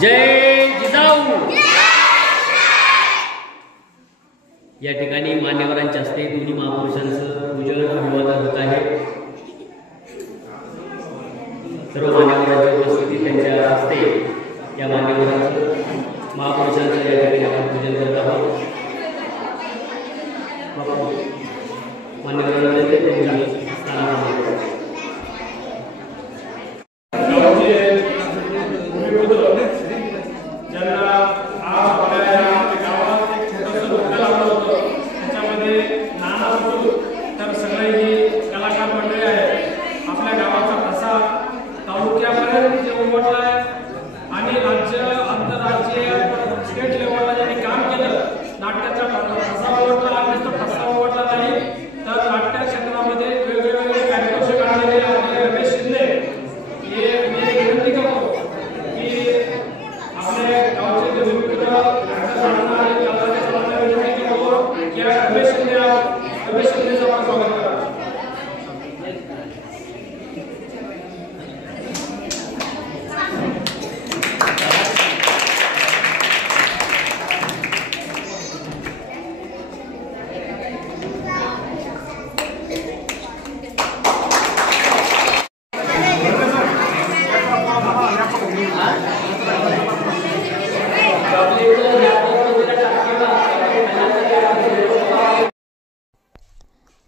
जय जिजाऊ। या ठिकाणी मान्यवरांच्या हस्ते दोन्ही महापुरुषांचं पूजन अभिवादन होत आहे। सर्व मान्यवरांची उपस्थिती त्यांच्या हस्ते या मान्यवरांचं महापुरुषांचं या ठिकाणी आपण पूजन करत आहोत। मान्यवरांना त्यांनी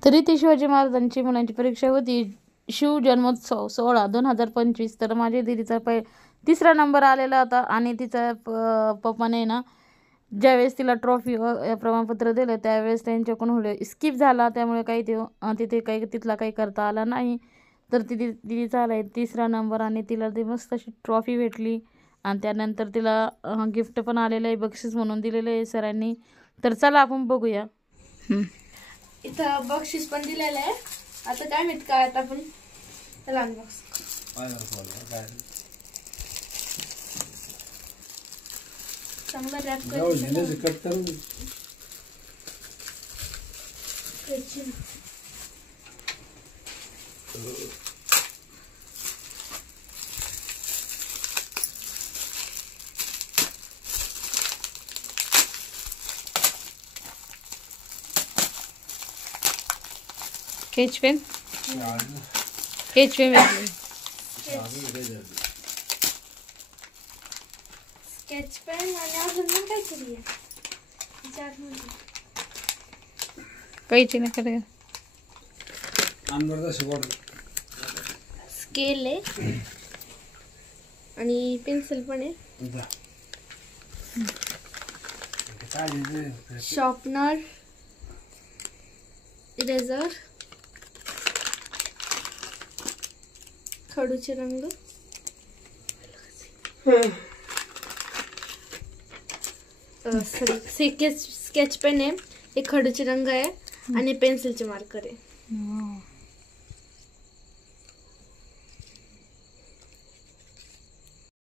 तरी ती शिवाजी महाराजांची मुलांची परीक्षा होती शिव जन्मोत्सव 16/2025। तर माझ्या दीदीचा तिसरा नंबर आलेला होता आणि तिचा पप्पाने ना ज्यावेळेस तिला ट्रॉफी प्रमाणपत्र दिलं त्यावेळेस त्यांच्याकडून स्किप झाला, त्यामुळे काही तिथे काही तिथला काही करता आला नाही। तर दीदीचा आला तिसरा नंबर आणि तिला ती मस्त अशी ट्रॉफी भेटली आणि त्यानंतर तिला गिफ्ट पण आलेलं आहे, बक्षीस म्हणून दिलेलं आहे सरांनी। तर चला आपण बघूया। इथं बक्षीस पण दिलेलं आहे, आता काय माहित काय आता आपण त्याला अनबॉक्स चांगला रॅप करून स्केच पेन स्केच पेन आणि अजून पण काहीतरी आहे काहीच नाही करे स्केल आहे आणि पेन्सिल पण आहे, शॉर्पनर, इरेझर, खडूचे रंग, स्केच पेन आहे, एक खडूचे रंग आहे आणि पेन्सिलचे मार्कर आहे।